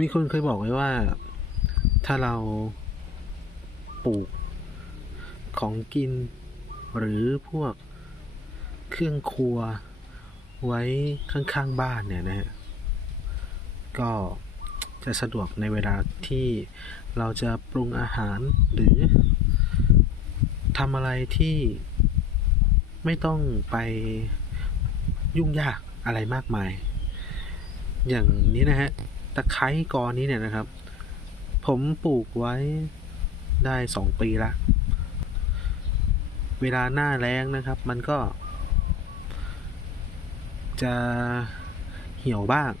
มีคนเคยบอกไว้ว่า ถ้าเราปลูกของกิน หรือพวกเครื่องครัวไว้ข้างๆบ้านเนี่ยนะฮะก็จะสะดวกในเวลาที่เราจะปรุงอาหารหรือทำอะไรที่ไม่ต้องไปยุ่งยากอะไรมากมาย อย่างนี้นะฮะ ตะไคร้กอนี้เนี่ยนะครับ ผมปลูกไว้ได้สองปีละ เวลาหน้าแล้งนะครับ มันก็ จะเหี่ยวบ้าง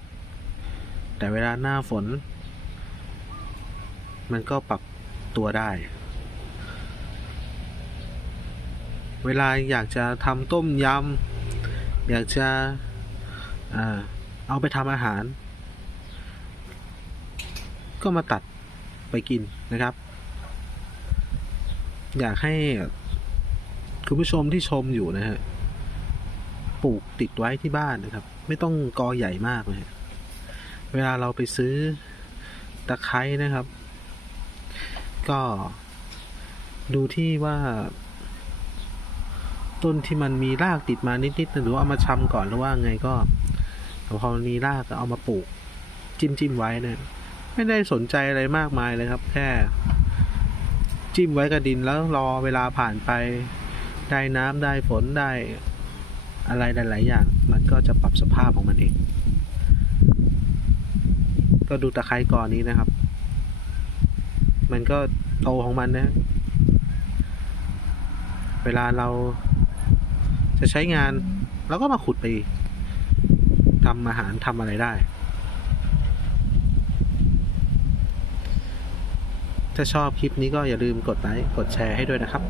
แต่เวลาหน้าฝน มันก็ปรับตัวได้ เวลาอยากจะทำต้มยำอยากจะเอาไปทำอาหาร ก็มาตัดไปกินนะครับ อยากให้คุณผู้ชมที่ชมอยู่นะฮะปลูกติดไว้ที่บ้านนะครับ ไม่ต้องกอใหญ่มากนะฮะเวลาเราไปซื้อตะไคร้นะครับ ก็ดูที่ว่าต้นที่มันมีรากติดมานิดๆหรือว่าเอามาชำก่อนหรือว่าไงก็พอมีรากก็เอามาปลูกจิ้มจิ้มไว้นะ ไม่ได้สนใจอะไรมากมายเลยครับ แค่ จิ้มไว้กับดินแล้วรอเวลาผ่านไป ได้น้ำได้ฝนได้อะไรหลาย ๆ อย่าง มันก็จะปรับสภาพของมันเอง ก็ดูตะไคร้ก่อนี้นะครับ มันก็โตของมันนะ เวลาเราจะใช้งานเราก็มาขุดไปทำอาหารทำอะไรได้ ถ้าชอบคลิปนี้ก็อย่าลืมกดไลค์กดแชร์ให้ด้วยนะครับ